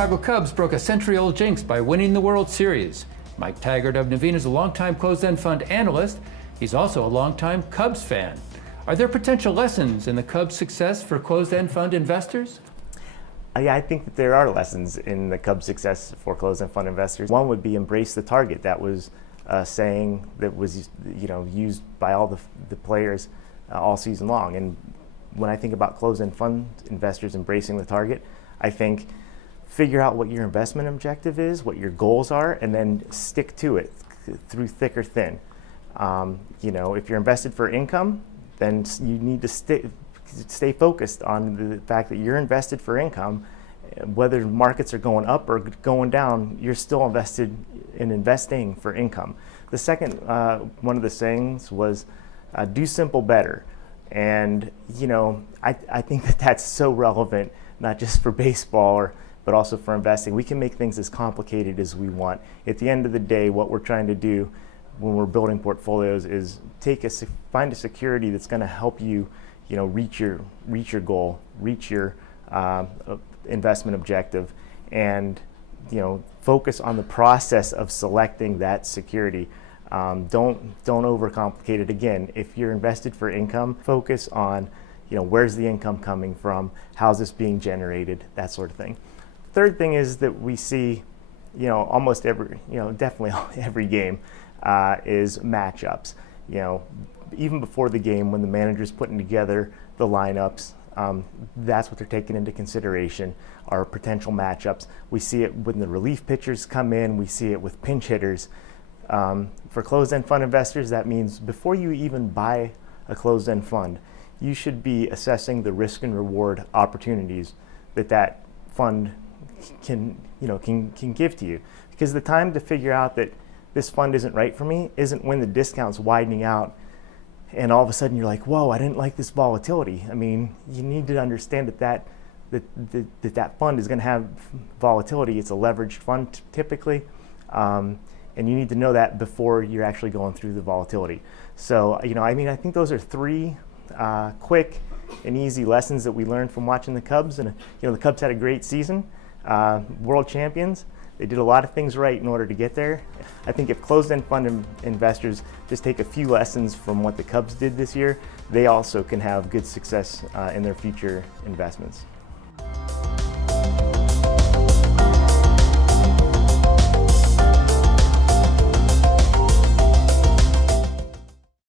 Chicago Cubs broke a century-old jinx by winning the World Series. Mike Taggart of Nuveen is a longtime closed-end fund analyst. He's also a longtime Cubs fan. Are there potential lessons in the Cubs' success for closed-end fund investors? Yeah, I think that there are lessons in the Cubs' success for closed-end fund investors. One would be embrace the target. That was a saying that was used by all the players all season long. And when I think about closed-end fund investors embracing the target, I think figure out what your investment objective is, what your goals are, and then stick to it through thick or thin. If you're invested for income, then you need to stay focused on the fact that you're invested for income. Whether markets are going up or going down, you're still invested in investing for income. The second, one of the sayings was, do simple better. And, I think that that's so relevant, not just for baseball, but also for investing. We can make things as complicated as we want. At the end of the day, what we're trying to do when we're building portfolios is find a security that's going to help you, reach your goal, reach your investment objective, and focus on the process of selecting that security. Don't overcomplicate it. Again, if you're invested for income, focus on where's the income coming from, how's this being generated, that sort of thing. Third thing is that we see, almost definitely every game is matchups. Even before the game, when the manager's putting together the lineups, that's what they're taking into consideration, are potential matchups. We see it when the relief pitchers come in. We see it with pinch hitters. For closed-end fund investors, that means before you even buy a closed-end fund, you should be assessing the risk and reward opportunities that fund can give to you. Because the time to figure out that this fund isn't right for me isn't when the discount's widening out and all of a sudden you're like, whoa, I didn't like this volatility. I mean, you need to understand that fund is going to have volatility. It's a leveraged fund typically, and you need to know that before you're actually going through the volatility. So, I think those are three quick and easy lessons that we learned from watching the Cubs. And the Cubs had a great season, world champions. They did a lot of things right in order to get there. I think if closed-end fund investors just take a few lessons from what the Cubs did this year, they also can have good success in their future investments.